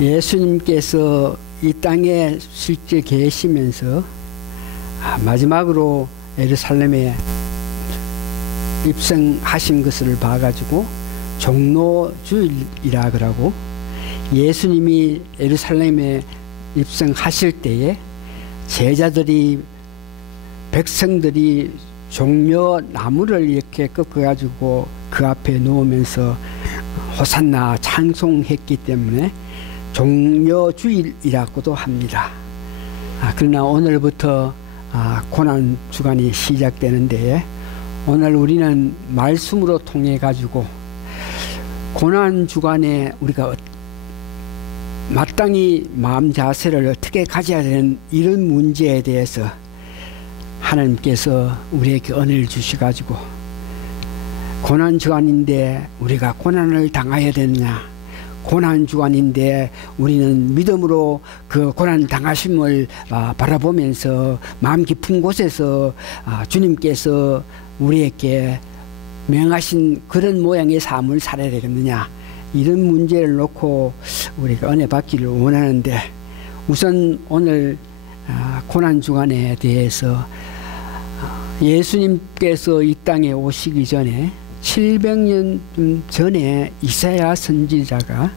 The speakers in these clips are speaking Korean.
예수님께서 이 땅에 실제 계시면서 마지막으로 예루살렘에 입성하신 것을 봐가지고 종로주일이라 그러고, 예수님이 예루살렘에 입성하실 때에 제자들이, 백성들이 종려나무를 이렇게 꺾어가지고 그 앞에 놓으면서 호산나 찬송했기 때문에 종려주일이라고도 합니다. 그러나 오늘부터 고난주간이 시작되는데, 오늘 우리는 말씀으로 통해 가지고 고난주간에 우리가 마땅히 마음 자세를 어떻게 가져야 되는 이런 문제에 대해서 하나님께서 우리에게 은혜를 주셔가지고, 고난주간인데 우리가 고난을 당해야 되느냐, 고난주간인데 우리는 믿음으로 그 고난 당하심을 바라보면서 마음 깊은 곳에서 주님께서 우리에게 명하신 그런 모양의 삶을 살아야 되겠느냐, 이런 문제를 놓고 우리가 은혜 받기를 원하는데, 우선 오늘 고난주간에 대해서 예수님께서 이 땅에 오시기 전에 700년 전에 이사야 선지자가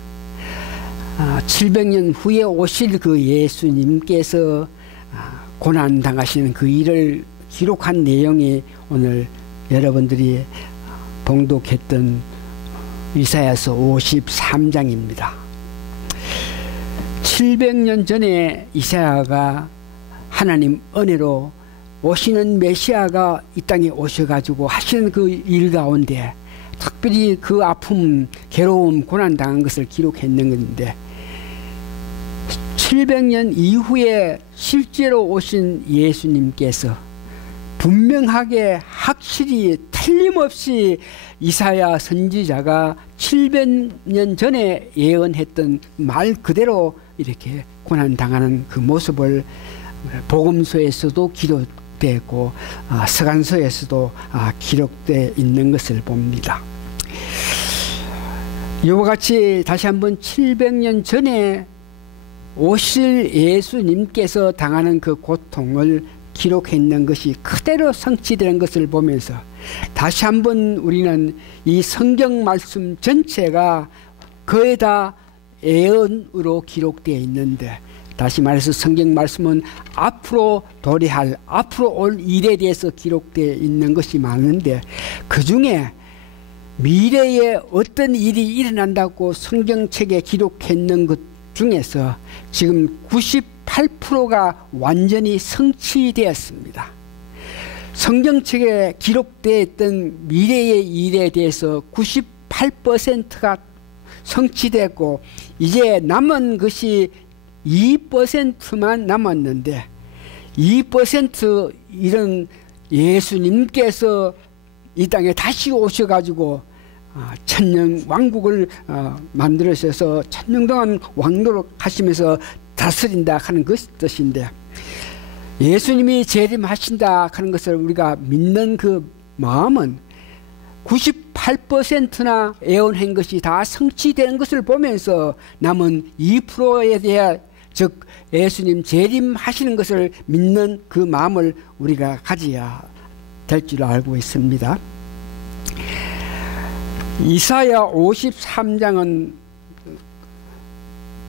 700년 후에 오실 그 예수님께서 고난당하시는 그 일을 기록한 내용이 오늘 여러분들이 봉독했던 이사야서 53장입니다. 700년 전에 이사야가 하나님 은혜로 오시는 메시아가 이 땅에 오셔가지고 하시는 그 일 가운데 특별히 그 아픔, 괴로움, 고난당한 것을 기록했는 건데, 700년 이후에 실제로 오신 예수님께서 분명하게 확실히 틀림없이 이사야 선지자가 700년 전에 예언했던 말 그대로 이렇게 고난당하는 그 모습을 복음서에서도 기록되고 서간서에서도 기록되어 있는 것을 봅니다. 이와 같이 다시 한번 700년 전에 오실 예수님께서 당하는 그 고통을 기록했는 것이 그대로 성취되는 것을 보면서 다시 한번 우리는 이 성경 말씀 전체가 거의 다 예언으로 기록되어 있는데, 다시 말해서 성경 말씀은 앞으로 도래할, 앞으로 올 일에 대해서 기록되어 있는 것이 많은데, 그 중에 미래에 어떤 일이 일어난다고 성경책에 기록했는 것 중에서 지금 98%가 완전히 성취되었습니다. 성경책에 기록되어 있던 미래의 일에 대해서 98%가 성취되고, 이제 남은 것이 2%만 남았는데, 2% 이런 예수님께서 이 땅에 다시 오셔가지고 천년 왕국을 만들어서 천년 동안 왕노릇 하시면서 다스린다 하는 뜻인데, 예수님이 재림하신다 하는 것을 우리가 믿는 그 마음은 98%나 예언한 것이 다 성취되는 것을 보면서 남은 2%에 대해, 즉 예수님 재림하시는 것을 믿는 그 마음을 우리가 가져야 될 줄 알고 있습니다. 이사야 53장은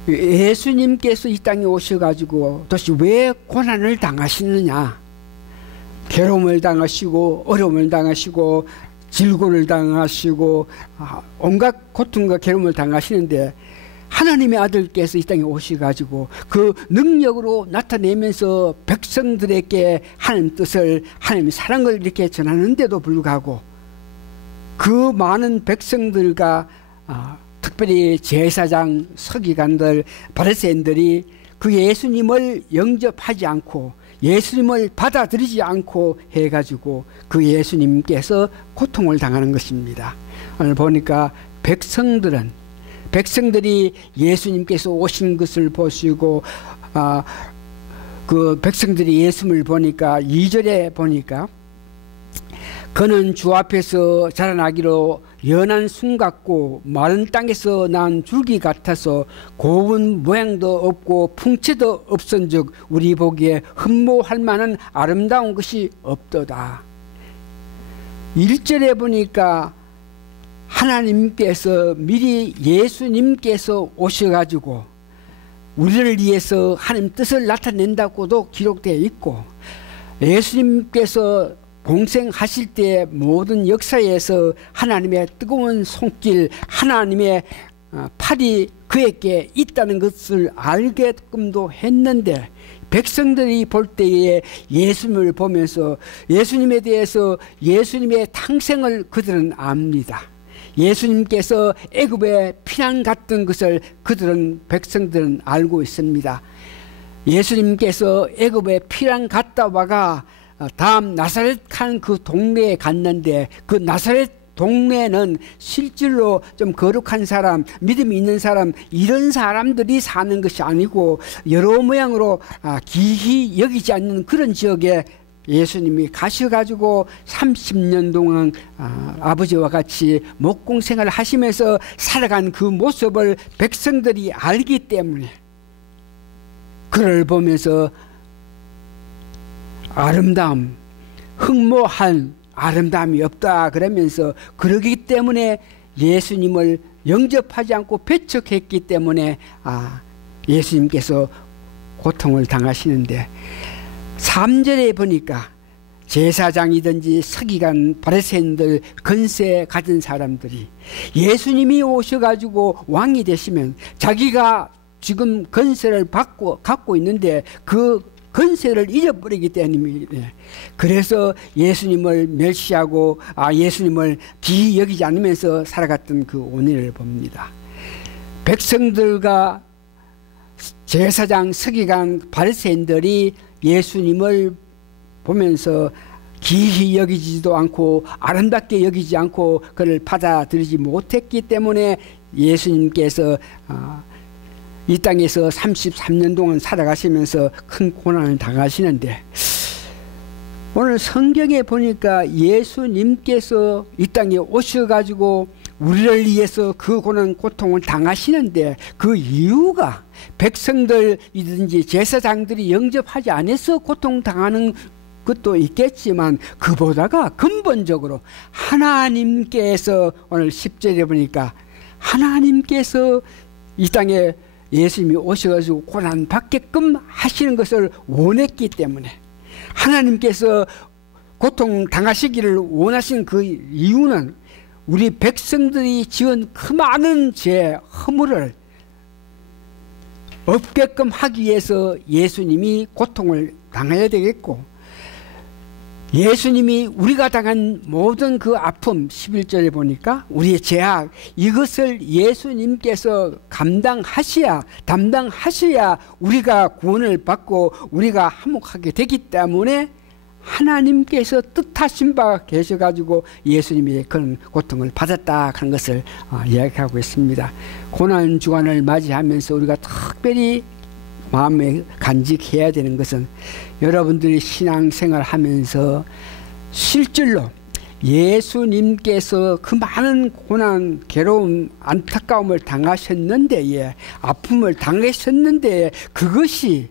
예수님께서 이 땅에 오셔가지고 도대체 왜 고난을 당하시느냐, 괴로움을 당하시고 어려움을 당하시고 질고를 당하시고 온갖 고통과 괴로움을 당하시는데, 하나님의 아들께서 이 땅에 오셔가지고 그 능력으로 나타내면서 백성들에게 하나님 뜻을, 하나님의 사랑을 이렇게 전하는데도 불구하고 그 많은 백성들과 특별히 제사장, 서기관들, 바리새인들이 그 예수님을 영접하지 않고 예수님을 받아들이지 않고 해가지고 그 예수님께서 고통을 당하는 것입니다. 오늘 보니까 백성들이 예수님께서 오신 것을 보시고 그 백성들이 예수님을 보니까 2절에 보니까 그는 주 앞에서 자라나기로 연한 순 같고 마른 땅에서 난 줄기 같아서 고운 모양도 없고 풍채도 없은즉 우리 보기에 흠모할 만한 아름다운 것이 없도다. 1절에 보니까 하나님께서 미리 예수님께서 오셔가지고 우리를 위해서 하나님 뜻을 나타낸다고도 기록되어 있고, 예수님께서 공생하실 때 모든 역사에서 하나님의 뜨거운 손길, 하나님의 팔이 그에게 있다는 것을 알게끔도 했는데, 백성들이 볼 때에 예수님을 보면서 예수님에 대해서 예수님의 탄생을 그들은 압니다. 예수님께서 애굽에 피난 갔던 것을 그들은, 백성들은 알고 있습니다. 예수님께서 애굽에 피난 갔다 와가 다음 나사렛 하는 그 동네에 갔는데, 그 나사렛 동네는 실질로 좀 거룩한 사람, 믿음이 있는 사람, 이런 사람들이 사는 것이 아니고 여러 모양으로 기히 여기지 않는 그런 지역에 예수님이 가셔가지고 30년 동안 아버지와 같이 목공 생활을 하시면서 살아간 그 모습을 백성들이 알기 때문에 그를 보면서 아름다움, 흠모할 아름다움이 없다 그러면서, 그러기 때문에 예수님을 영접하지 않고 배척했기 때문에 예수님께서 고통을 당하시는데, 3절에 보니까 제사장이든지 서기관, 바리새인들, 권세 가진 사람들이 예수님이 오셔가지고 왕이 되시면 자기가 지금 권세를 갖고 있는데 그 권세를 잊어버리기 때문에, 그래서 예수님을 멸시하고 예수님을 기이 여기지 않으면서 살아갔던 그 원인을 봅니다. 백성들과 제사장, 서기관, 바리새인들이 예수님을 보면서 기이 여기지도 않고 아름답게 여기지 않고 그를 받아들이지 못했기 때문에 예수님께서 이 땅에서 33년 동안 살아가시면서 큰 고난을 당하시는데, 오늘 성경에 보니까 예수님께서 이 땅에 오셔가지고 우리를 위해서 그 고난 고통을 당하시는데, 그 이유가 백성들이든지 제사장들이 영접하지 않아서 고통당하는 것도 있겠지만, 그보다가 근본적으로 하나님께서, 오늘 10절에 보니까 하나님께서 이 땅에 예수님이 오셔가지고 고난 받게끔 하시는 것을 원했기 때문에, 하나님께서 고통 당하시기를 원하신 그 이유는 우리 백성들이 지은 그 많은 죄, 허물을 없게끔 하기 위해서 예수님이 고통을 당해야 되겠고, 예수님이 우리가 당한 모든 그 아픔, 11절에 보니까 우리의 죄악, 이것을 예수님께서 담당하셔야 우리가 구원을 받고 우리가 화목하게 되기 때문에 하나님께서 뜻하신 바 계셔가지고 예수님이 그런 고통을 받았다 하는 것을 이야기하고 있습니다. 고난 주간을 맞이하면서 우리가 특별히 마음에 간직해야 되는 것은, 여러분들이 신앙생활 하면서 실질로 예수님께서 그 많은 고난, 괴로움, 안타까움을 당하셨는데, 아픔을 당하셨는데, 그것이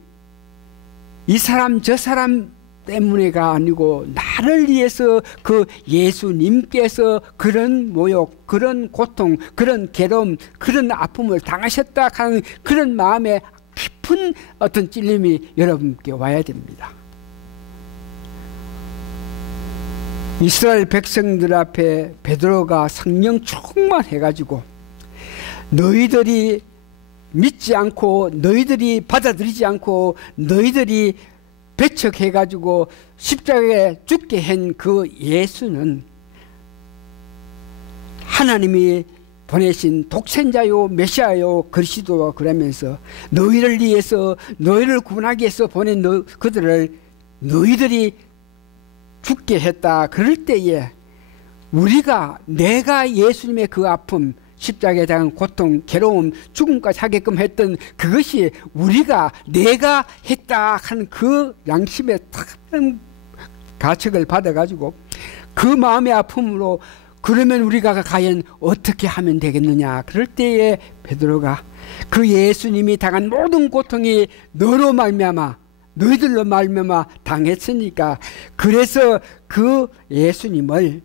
이 사람 저 사람 때문에가 아니고 나를 위해서 그 예수님께서 그런 모욕, 그런 고통, 그런 괴로움, 그런 아픔을 당하셨다 하는 그런 마음에 깊은 어떤 찔림이 여러분께 와야 됩니다. 이스라엘 백성들 앞에 베드로가 성령 충만해가지고 너희들이 믿지 않고, 너희들이 받아들이지 않고, 너희들이 배척해가지고 십자가에 죽게 한 그 예수는 하나님이 보내신 독생자요, 메시아요, 그리스도와 그러면서 너희를 위해서, 너희를 구원하기 위해서 보낸 그들을 너희들이 죽게 했다. 그럴 때에 내가 예수님의 그 아픔, 십자가에 대한 고통, 괴로움, 죽음까지 하게끔 했던 그것이 내가 했다 하는 그 양심의 탁한 가책을 받아가지고 그 마음의 아픔으로 그러면 우리가 과연 어떻게 하면 되겠느냐? 그럴 때에 베드로가 그 예수님이 당한 모든 고통이 너로 말미암아 너희들로 말미암아 당했으니까 그래서 그 예수님을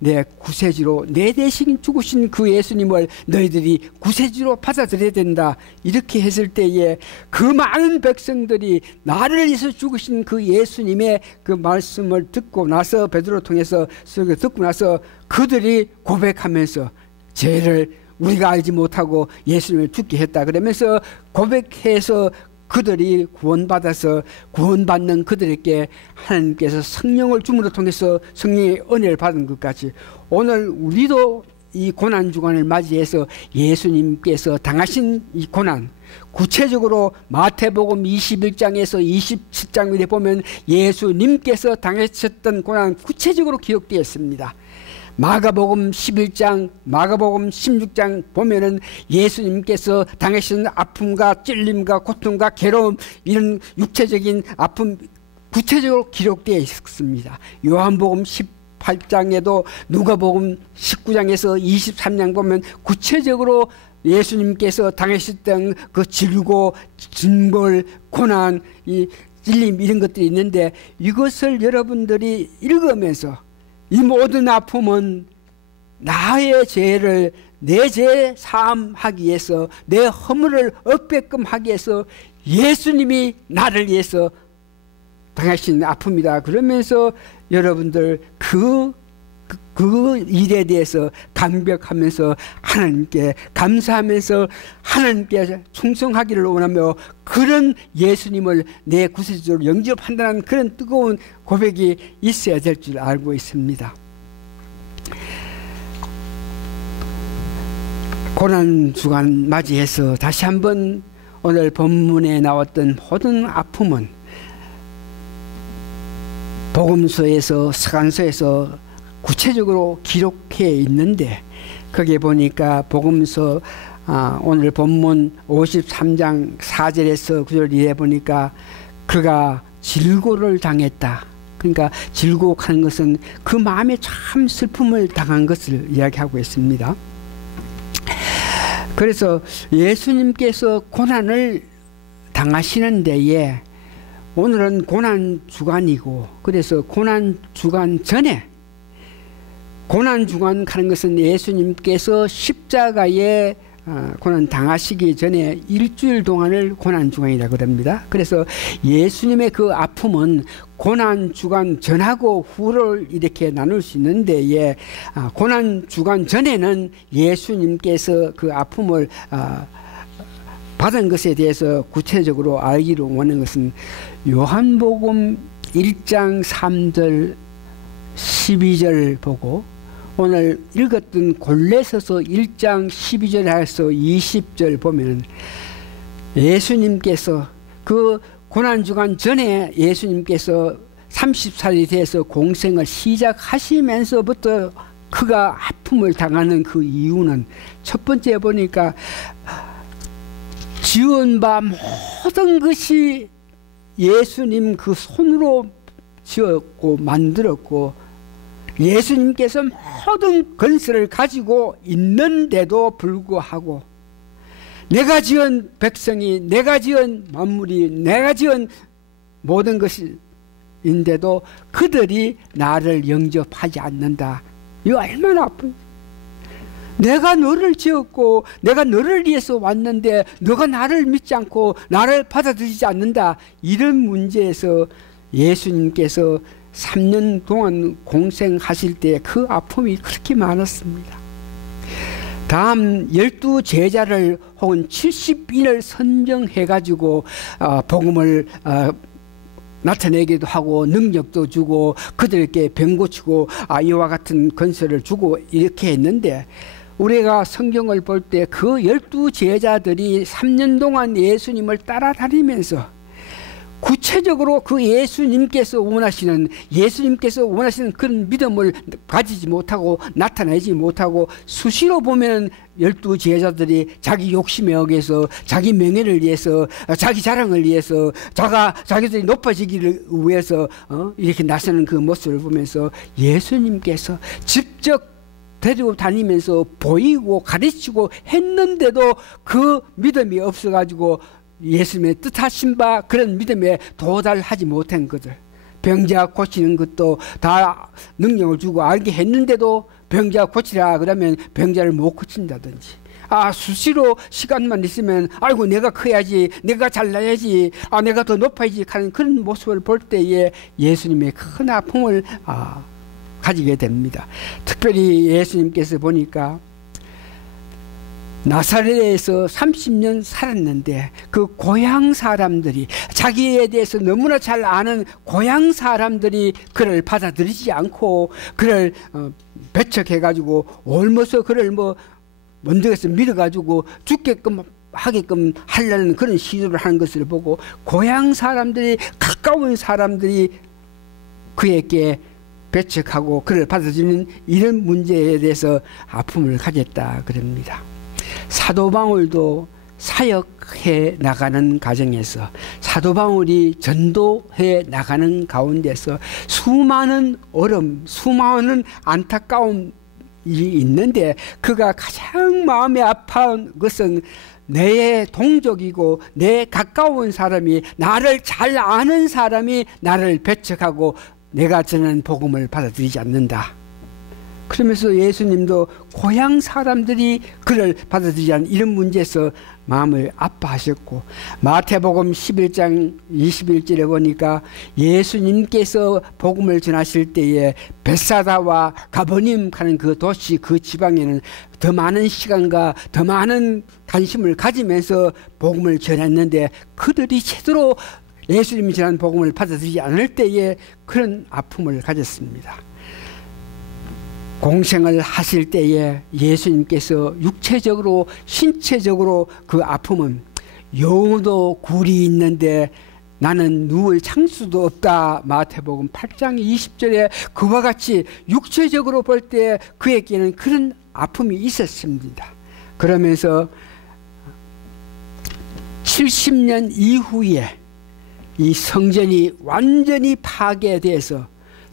내 구세주로 내 대신 죽으신 그 예수님을 너희들이 구세주로 받아들여야 된다. 이렇게 했을 때에 그 많은 백성들이 나를 위해서 죽으신 그 예수님의 그 말씀을 듣고 나서 베드로 통해서 듣고 나서 그들이 고백하면서 죄를 우리가 알지 못하고 예수님을 죽게 했다 그러면서 고백해서 그들이 구원받아서 구원받는 그들에게 하나님께서 성령을 줌으로 통해서 성령의 은혜를 받은 것까지 오늘 우리도 이 고난주간을 맞이해서 예수님께서 당하신 이 고난 구체적으로 마태복음 21장에서 27장에 보면 예수님께서 당하셨던 고난 구체적으로 기록되어 있습니다. 마가복음 11장, 마가복음 16장 보면은 예수님께서 당하신 아픔과 찔림과 고통과 괴로움 이런 육체적인 아픔 구체적으로 기록되어 있습니다. 요한복음 18장에도 누가복음 19장에서 23장 보면 구체적으로 예수님께서 당하셨던 그 질고, 진골, 고난, 이 찔림 이런 것들이 있는데 이것을 여러분들이 읽으면서 이 모든 아픔은 나의 죄를 내 죄 사함하기 위해서 내 허물을 없게끔 하기 위해서 예수님이 나를 위해서 당하신 아픔이다. 그러면서 여러분들 그 일에 대해서 감격하면서 하나님께 감사하면서 하나님께 충성하기를 원하며 그런 예수님을 내 구세주로 영접한다는 그런 뜨거운 고백이 있어야 될 줄 알고 있습니다. 고난주간 맞이해서 다시 한번 오늘 본문에 나왔던 모든 아픔은 복음서에서 서간서에서 구체적으로 기록해 있는데 거기에 보니까 복음서 오늘 본문 53장 4절에서 9절 이래 보니까 그가 질고를 당했다. 그러니까 질고하는 것은 그 마음에 참 슬픔을 당한 것을 이야기하고 있습니다. 그래서 예수님께서 고난을 당하시는 데에 오늘은 고난주간이고 그래서 고난주간 전에 고난주간 하는 것은 예수님께서 십자가에 고난 당하시기 전에 일주일 동안을 고난주간이라고 합니다. 그래서 예수님의 그 아픔은 고난주간 전하고 후를 이렇게 나눌 수 있는데 고난주간 전에는 예수님께서 그 아픔을 받은 것에 대해서 구체적으로 알기로 원하는 것은 요한복음 1장 3절 12절 보고 오늘 읽었던 골로새서 1장 12절에서 20절 보면 예수님께서 그 고난주간 전에 예수님께서 30살이 돼서 공생을 시작하시면서부터 그가 아픔을 당하는 그 이유는 첫 번째 보니까 지은 바 모든 것이 예수님 그 손으로 지었고 만들었고 예수님께서 모든 건설을 가지고 있는데도 불구하고 내가 지은 백성이 내가 지은 만물이 내가 지은 모든 것인데도 그들이 나를 영접하지 않는다. 이거 얼마나 아픈 내가 너를 지었고 내가 너를 위해서 왔는데 너가 나를 믿지 않고 나를 받아들이지 않는다. 이런 문제에서 예수님께서 3년 동안 공생하실 때 그 아픔이 그렇게 많았습니다. 다음 12제자를 혹은 70인을 선정해가지고 복음을 나타내기도 하고 능력도 주고 그들에게 병 고치고 이와 같은 건설을 주고 이렇게 했는데 우리가 성경을 볼 때 그 12제자들이 3년 동안 예수님을 따라다니면서 구체적으로 그 예수님께서 원하시는 그런 믿음을 가지지 못하고 나타내지 못하고 수시로 보면 12제자들이 자기 욕심에 어겨서 자기 명예를 위해서 자기 자랑을 위해서 자기들이 높아지기를 위해서 이렇게 나서는 그 모습을 보면서 예수님께서 직접 데리고 다니면서 보이고 가르치고 했는데도 그 믿음이 없어가지고 예수님의 뜻하신 바 그런 믿음에 도달하지 못한 것들, 병자 고치는 것도 다 능력을 주고 알게 했는데도 병자 고치라 그러면 병자를 못 고친다든지, 수시로 시간만 있으면 아이고 내가 커야지, 내가 잘나야지, 내가 더 높아야지 하는 그런 모습을 볼 때에 예수님의 큰 아픔을 가지게 됩니다. 특별히 예수님께서 보니까 나사렛에서 30년 살았는데 그 고향 사람들이, 자기에 대해서 너무나 잘 아는 고향 사람들이 그를 받아들이지 않고 그를 배척해가지고 옮아서 그를 먼저에서 밀어가지고 죽게끔 하게끔 하려는 그런 시도를 하는 것을 보고 고향 사람들이, 가까운 사람들이 그에게 배척하고 그를 받아들이는 이런 문제에 대해서 아픔을 가졌다 그럽니다. 사도 바울도 사역해 나가는 과정에서, 사도 바울이 전도해 나가는 가운데서 수많은 어려움, 수많은 안타까움이 있는데 그가 가장 마음이 아파한 것은 내 동족이고 내 가까운 사람이, 나를 잘 아는 사람이 나를 배척하고 내가 전하는 복음을 받아들이지 않는다. 그러면서 예수님도 고향 사람들이 그를 받아들이지 않는 이런 문제에서 마음을 아파하셨고, 마태복음 11장 21절에 보니까 예수님께서 복음을 전하실 때에 벳사다와 가버님 하는 그 도시, 그 지방에는 더 많은 시간과 더 많은 관심을 가지면서 복음을 전했는데 그들이 제대로 예수님이 전한 복음을 받아들이지 않을 때에 그런 아픔을 가졌습니다. 공생을 하실 때에 예수님께서 육체적으로, 신체적으로 그 아픔은 여우도 굴이 있는데 나는 누울 장수도 없다. 마태복음 8장 20절에 그와 같이 육체적으로 볼 때 그에게는 그런 아픔이 있었습니다. 그러면서 70년 이후에 이 성전이 완전히 파괴돼서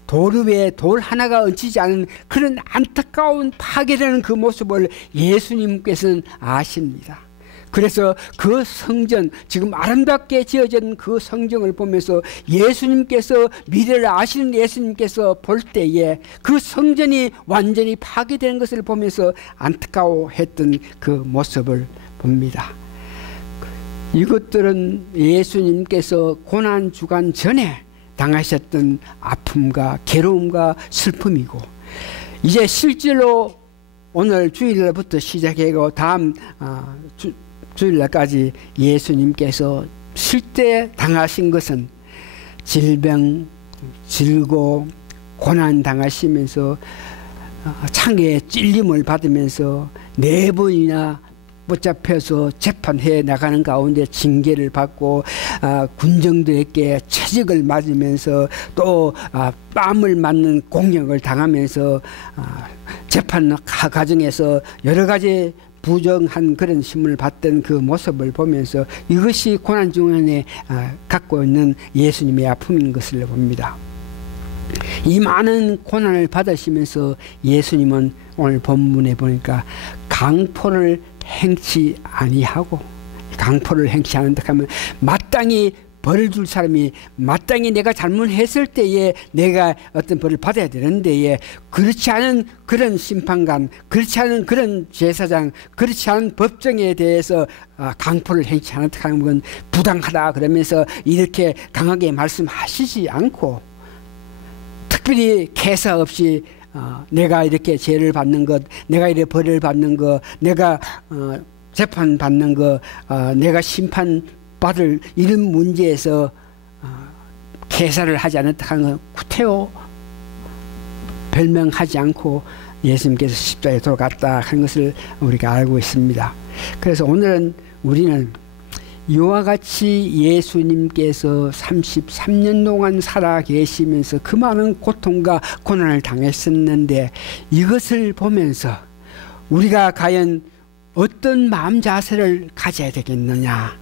돌 위에 돌 하나가 얹히지 않은 그런 안타까운 파괴되는 그 모습을 예수님께서는 아십니다. 그래서 그 성전, 지금 아름답게 지어진 그 성전을 보면서 예수님께서, 미래를 아시는 예수님께서 볼 때에 그 성전이 완전히 파괴되는 것을 보면서 안타까워했던 그 모습을 봅니다. 이것들은 예수님께서 고난주간 전에 당하셨던 아픔과 괴로움과 슬픔이고, 이제 실제로 오늘 주일날부터 시작하고 다음 주일날까지 예수님께서 실제 당하신 것은 질병, 질고, 고난 당하시면서 창에 찔림을 받으면서 4번이나 붙잡혀서 재판해 나가는 가운데 징계를 받고 군정들에게 채찍을 맞으면서 또 뺨을 맞는 공격을 당하면서 재판 과정에서 여러 가지 부정한 그런 신문을 받던 그 모습을 보면서 이것이 고난 중간에 갖고 있는 예수님의 아픔인 것을 봅니다. 이 많은 고난을 받으시면서 예수님은 오늘 본문에 보니까 강포를 행치 아니하고, 강포를 행치 않는다 하면 마땅히 벌을 줄 사람이, 마땅히 내가 잘못했을 때에 내가 어떤 벌을 받아야 되는데 그렇지 않은 그런 심판관, 그렇지 않은 그런 제사장, 그렇지 않은 법정에 대해서 강포를 행치 않는다 하는 건 부당하다 그러면서 이렇게 강하게 말씀하시지 않고, 특별히 개사 없이 내가 이렇게 죄를 받는 것, 내가 이렇게 벌을 받는 것, 내가 재판 받는 것, 내가 심판 받을 이런 문제에서 개사를 하지 않았다 하는 건 구태여 별명하지 않고 예수님께서 십자가에 돌아갔다 하는 것을 우리가 알고 있습니다. 그래서 오늘은 우리는 이와 같이 예수님께서 33년 동안 살아 계시면서 그 많은 고통과 고난을 당했었는데 이것을 보면서 우리가 과연 어떤 마음 자세를 가져야 되겠느냐.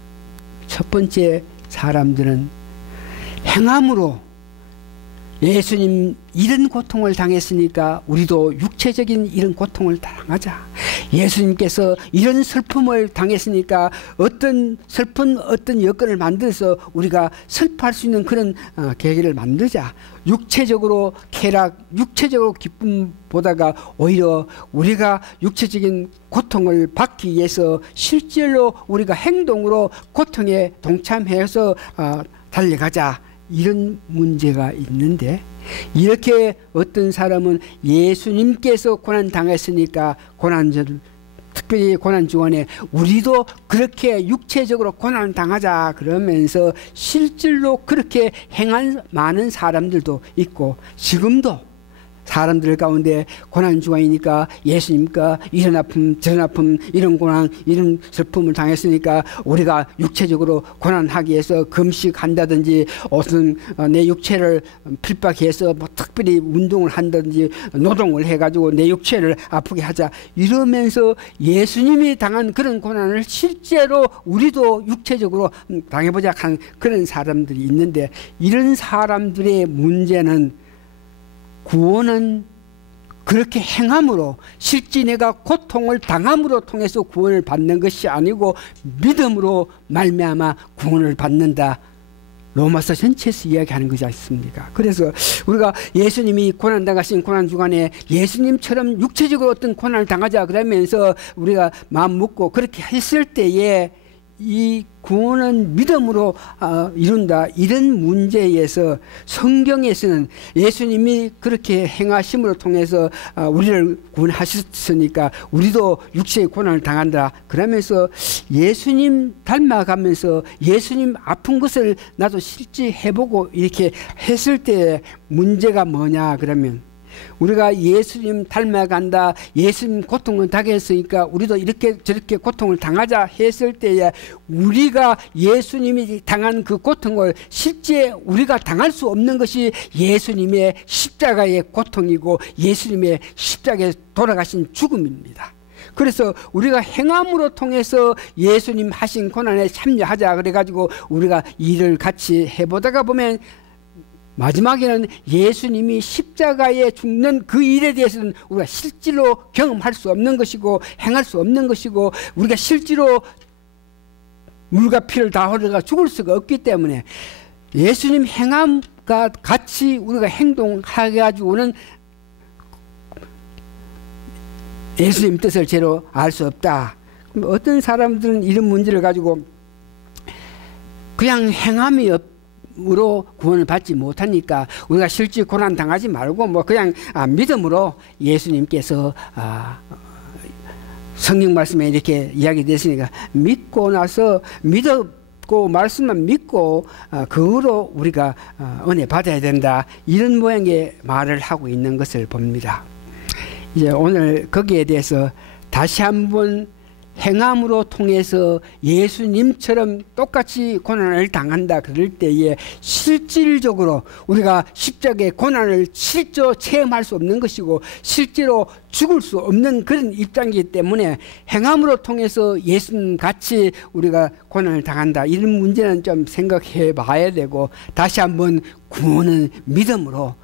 첫 번째, 사람들은 행함으로 예수님 이런 고통을 당했으니까 우리도 육체적인 이런 고통을 당하자. 예수님께서 이런 슬픔을 당했으니까 어떤 슬픈 어떤 여건을 만들어서 우리가 슬퍼할 수 있는 그런 계기를 만들자. 육체적으로 쾌락, 육체적으로 기쁨보다가 오히려 우리가 육체적인 고통을 받기 위해서 실제로 우리가 행동으로 고통에 동참해서 달려가자. 이런 문제가 있는데, 이렇게 어떤 사람은 예수님께서 고난 당했으니까 특별히 고난 주간에 우리도 그렇게 육체적으로 고난 당하자 그러면서 실질로 그렇게 행한 많은 사람들도 있고, 지금도 사람들 가운데 고난 주간이니까 예수님과 이런 아픔 저런 아픔 이런 고난 이런 슬픔을 당했으니까 우리가 육체적으로 고난하기 위해서 금식한다든지 어떤 내 육체를 필박히 해서 뭐 특별히 운동을 한다든지 노동을 해가지고 내 육체를 아프게 하자 이러면서 예수님이 당한 그런 고난을 실제로 우리도 육체적으로 당해보자 하는 그런 사람들이 있는데, 이런 사람들의 문제는 구원은 그렇게 행함으로 실제 내가 고통을 당함으로 통해서 구원을 받는 것이 아니고 믿음으로 말미암아 구원을 받는다. 로마서 전체에서 이야기하는 거지 않습니까? 그래서 우리가 예수님이 고난당하신 고난주간에 예수님처럼 육체적으로 어떤 고난을 당하자 그러면서 우리가 마음 먹고 그렇게 했을 때에 이 구원은 믿음으로 이룬다. 이런 문제에서 성경에서는 예수님이 그렇게 행하심으로 통해서 우리를 구원하셨으니까 우리도 육체의 고난을 당한다. 그러면서 예수님 닮아가면서 예수님 아픈 것을 나도 실제 해보고 이렇게 했을 때 문제가 뭐냐 그러면, 우리가 예수님 닮아간다, 예수님 고통을 당했으니까 우리도 이렇게 저렇게 고통을 당하자 했을 때에 우리가 예수님이 당한 그 고통을 실제 우리가 당할 수 없는 것이 예수님의 십자가의 고통이고 예수님의 십자가에 돌아가신 죽음입니다. 그래서 우리가 행함으로 통해서 예수님 하신 고난에 참여하자 그래가지고 우리가 일을 같이 해보다가 보면 마지막에는 예수님이 십자가에 죽는 그 일에 대해서는 우리가 실제로 경험할 수 없는 것이고 행할 수 없는 것이고 우리가 실제로 물과 피를 다 흘려가 죽을 수가 없기 때문에 예수님 행함과 같이 우리가 행동하게 가지고는 예수님 뜻을 제대로 알 수 없다. 어떤 사람들은 이런 문제를 가지고 그냥 행함이 으로 구원을 받지 못하니까 우리가 실제 고난 당하지 말고 뭐 그냥 믿음으로 예수님께서 성경 말씀에 이렇게 이야기됐으니까 믿고 나서 믿었고 말씀만 믿고 그거로 우리가 은혜 받아야 된다, 이런 모양의 말을 하고 있는 것을 봅니다. 이제 오늘 거기에 대해서 다시 한번 행함으로 통해서 예수님처럼 똑같이 고난을 당한다 그럴 때에 실질적으로 우리가 십자가의 고난을 실제로 체험할 수 없는 것이고 실제로 죽을 수 없는 그런 입장이기 때문에 행함으로 통해서 예수님같이 우리가 고난을 당한다, 이런 문제는 좀 생각해 봐야 되고, 다시 한번 구원은 믿음으로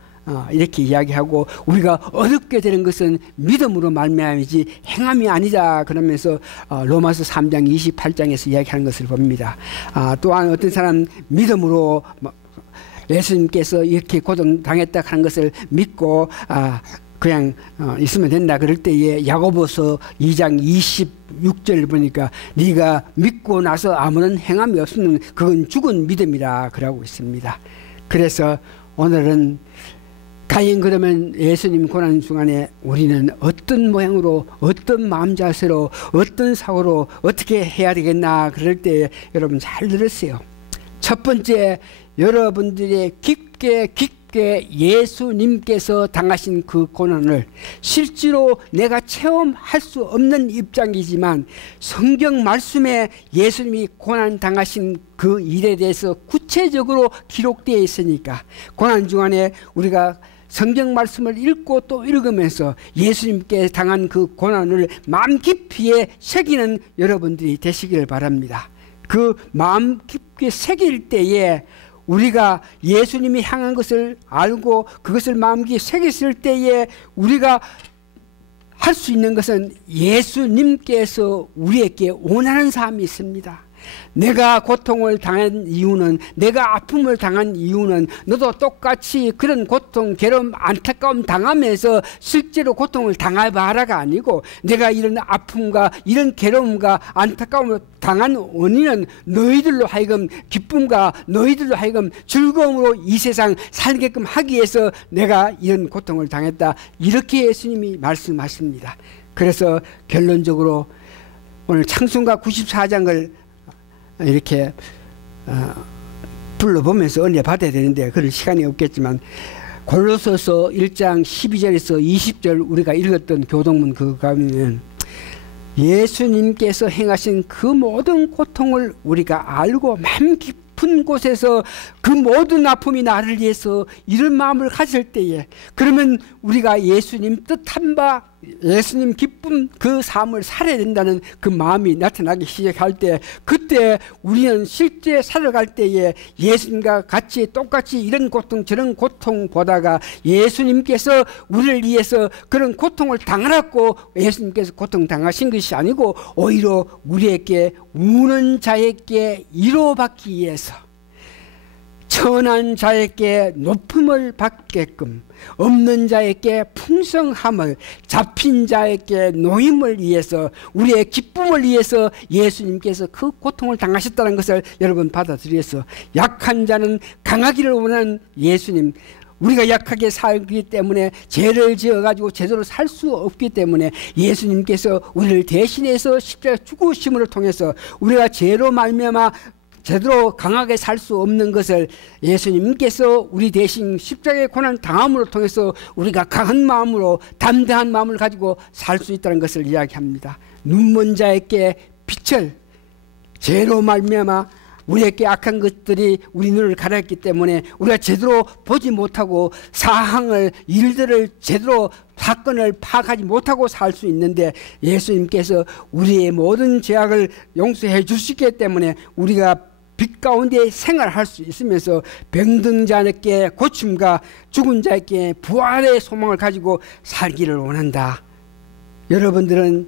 이렇게 이야기하고 우리가 어렵게 되는 것은 믿음으로 말미암이지 행함이 아니자 그러면서 로마서 3장 28장에서 이야기하는 것을 봅니다. 또한 어떤 사람 믿음으로 예수님께서 이렇게 고통당했다 하는 것을 믿고 그냥 있으면 된다 그럴 때에 야고보서 2장 26절 보니까 네가 믿고 나서 아무런 행함이 없으면 그건 죽은 믿음이라 그러고 있습니다. 그래서 오늘은 과연 그러면 예수님 고난 중간에 우리는 어떤 모양으로 어떤 마음 자세로 어떤 사고로 어떻게 해야 되겠나 그럴 때 여러분 잘 들으세요. 첫 번째, 여러분들의 깊게 예수님께서 당하신 그 고난을 실제로 내가 체험할 수 없는 입장이지만 성경 말씀에 예수님이 고난 당하신 그 일에 대해서 구체적으로 기록되어 있으니까 고난 중간에 우리가 성경 말씀을 읽고 또 읽으면서 예수님께 당한 그 고난을 마음 깊이에 새기는 여러분들이 되시기를 바랍니다. 그 마음 깊게 새길 때에 우리가 예수님이 향한 것을 알고 그것을 마음속에 새겼을 때에 우리가 할 수 있는 것은 예수님께서 우리에게 원하는 삶이 있습니다. 내가 고통을 당한 이유는, 내가 아픔을 당한 이유는 너도 똑같이 그런 고통, 괴로움, 안타까움 당하면서 실제로 고통을 당해봐라가 아니고, 내가 이런 아픔과 이런 괴로움과 안타까움을 당한 원인은 너희들로 하여금 기쁨과 너희들로 하여금 즐거움으로 이 세상 살게끔 하기 위해서 내가 이런 고통을 당했다, 이렇게 예수님이 말씀하십니다. 그래서 결론적으로 오늘 창세기 94장을 이렇게 불러보면서 은혜 받아야 되는데 그럴 시간이 없겠지만, 골로새서 1장 12절에서 20절 우리가 읽었던 교동문 그거 가면 예수님께서 행하신 그 모든 고통을 우리가 알고 마음 깊은 곳에서 그 모든 아픔이 나를 위해서 이런 마음을 가질 때에, 그러면 우리가 예수님 뜻한 바, 예수님 기쁨 그 삶을 살아야 된다는 그 마음이 나타나기 시작할 때, 그때 우리는 실제 살아갈 때에 예수님과 같이 똑같이 이런 고통 저런 고통보다가 예수님께서 우리를 위해서 그런 고통을 당하라고 예수님께서 고통 당하신 것이 아니고, 오히려 우리에게 우는 자에게 위로받기 위해서, 천한 자에게 높음을 받게끔, 없는 자에게 풍성함을, 잡힌 자에게 노임을 위해서, 우리의 기쁨을 위해서 예수님께서 그 고통을 당하셨다는 것을 여러분 받아들여서, 약한 자는 강하기를 원하는 예수님, 우리가 약하게 살기 때문에 죄를 지어가지고 제대로 살 수 없기 때문에 예수님께서 우리를 대신해서 십자가 죽으심을 통해서 우리가 죄로 말미암아 제대로 강하게 살 수 없는 것을 예수님께서 우리 대신 십자가의 고난 당함으로 통해서 우리가 강한 마음으로 담대한 마음을 가지고 살 수 있다는 것을 이야기합니다. 눈먼 자에게 빛을, 죄로 말미암아 우리에게 악한 것들이 우리 눈을 가렸기 때문에 우리가 제대로 보지 못하고 사항을, 일들을 제대로 사건을 파악하지 못하고 살 수 있는데, 예수님께서 우리의 모든 죄악을 용서해 주시기 때문에 우리가 빛 가운데 생활할 수 있으면서 병든 자에게 고침과 죽은 자에게 부활의 소망을 가지고 살기를 원한다. 여러분들은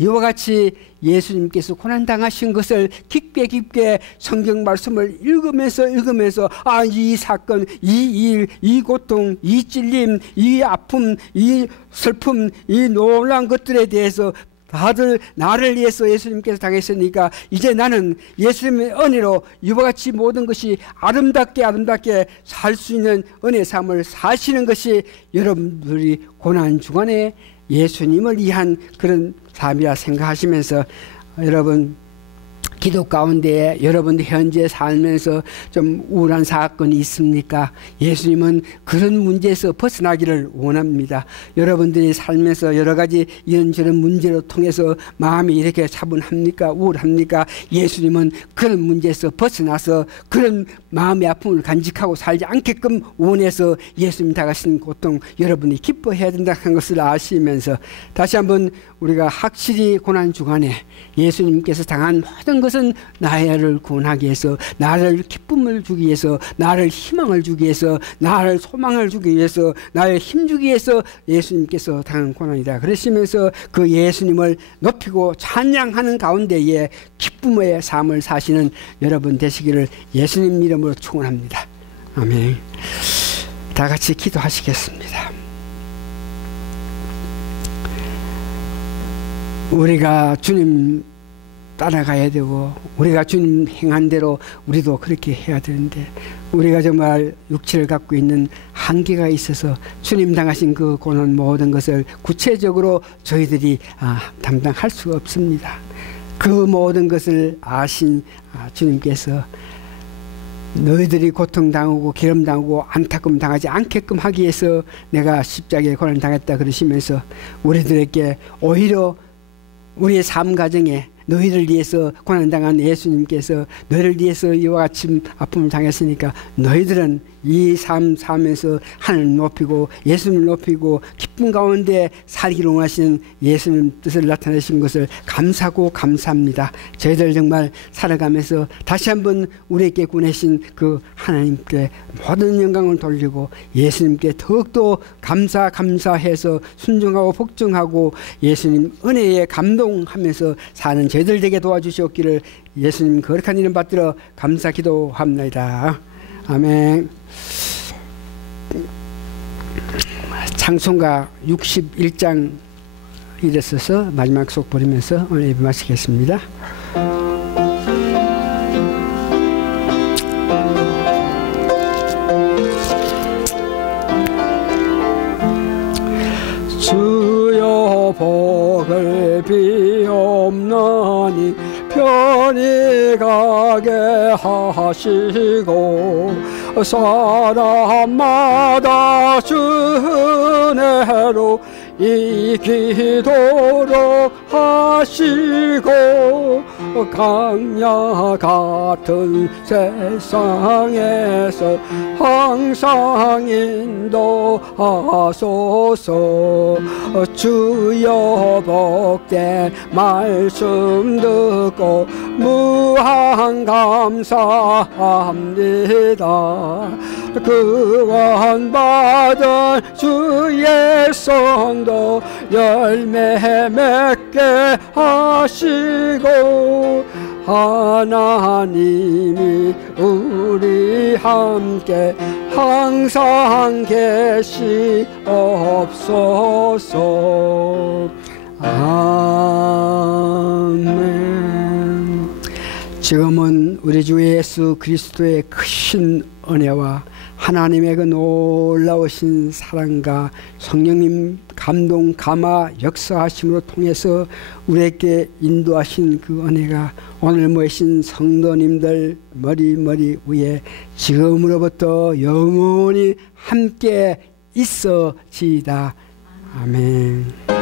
이와 같이 예수님께서 고난당하신 것을 깊게 성경 말씀을 읽으면서 이 사건, 이 일, 이 고통, 이 찔림, 이 아픔, 이 슬픔, 이 놀라운 것들에 대해서 다들 나를 위해서 예수님께서 당했으니까 이제 나는 예수님의 은혜로 이와 같이 모든 것이 아름답게 살 수 있는 은혜의 삶을 사시는 것이 여러분들이 고난 주간에 예수님을 위한 그런 삶이라 생각하시면서, 여러분 기도 가운데 여러분들 현재 살면서 좀 우울한 사건이 있습니까? 예수님은 그런 문제에서 벗어나기를 원합니다. 여러분들이 살면서 여러 가지 이런저런 문제로 통해서 마음이 이렇게 차분합니까? 우울합니까? 예수님은 그런 문제에서 벗어나서 그런 마음의 아픔을 간직하고 살지 않게끔 원해서 예수님 당하신 고통 여러분이 기뻐해야 된다는 것을 아시면서, 다시 한번 우리가 확실히 고난 주간에 예수님께서 당한 모든 것은 나를 구원하기 위해서, 나를 기쁨을 주기 위해서, 나를 희망을 주기 위해서, 나를 소망을 주기 위해서, 나를 힘주기 위해서 예수님께서 당한 고난이다. 그러시면서 그 예수님을 높이고 찬양하는 가운데에 기쁨의 삶을 사시는 여러분 되시기를 예수님 이름으로 축원합니다. 아멘. 다 같이 기도하시겠습니다. 우리가 주님 따라가야 되고, 우리가 주님 행한 대로 우리도 그렇게 해야 되는데, 우리가 정말 육체를 갖고 있는 한계가 있어서 주님 당하신 그 고난 모든 것을 구체적으로 저희들이 담당할 수가 없습니다. 그 모든 것을 아신 주님께서 너희들이 고통당하고 괴로움당하고 안타까움 당하지 않게끔 하기 위해서 내가 십자가에 고난을 당했다 그러시면서, 우리들에게 오히려 우리의 삶 가정에 너희를 위해서 고난당한 예수님께서 너희를 위해서 이와 같이 아픔을 당했으니까 너희들은 이 삶 살면서 하나님 높이고 예수님을 높이고 기쁨 가운데 살기를 원하시는 예수님 뜻을 나타내신 것을 감사하고 감사합니다. 저희들 정말 살아가면서 다시 한번 우리에게 보내신 그 하나님께 모든 영광을 돌리고 예수님께 더욱더 감사해서 순종하고 복종하고 예수님 은혜에 감동하면서 사는 저희들 되게 도와주시옵기를 예수님 거룩한 이름 받들어 감사 기도합니다. 아멘. 찬송가 61장 이랬어서 마지막 속 버리면서 오늘 예배 마치겠습니다. 주여 복을 비옵나니 편히 가게 하시고 사람마다 주 은혜로 이기도록 하시고 강야 같은 세상에서 항상 인도하소서. 주여 복된 말씀 듣고 무한 감사합니다. 구원 받은 주의 성도 열매 맺게 하시고 하나님이 우리 함께 항상 계시옵소서. 아멘. 지금은 우리 주 예수 그리스도의 크신 은혜와 하나님의 그 놀라우신 사랑과 성령님 감동 감화 역사하심으로 통해서 우리에게 인도하신 그 은혜가 오늘 모이신 성도님들 머리 위에 지금으로부터 영원히 함께 있어지이다. 아멘.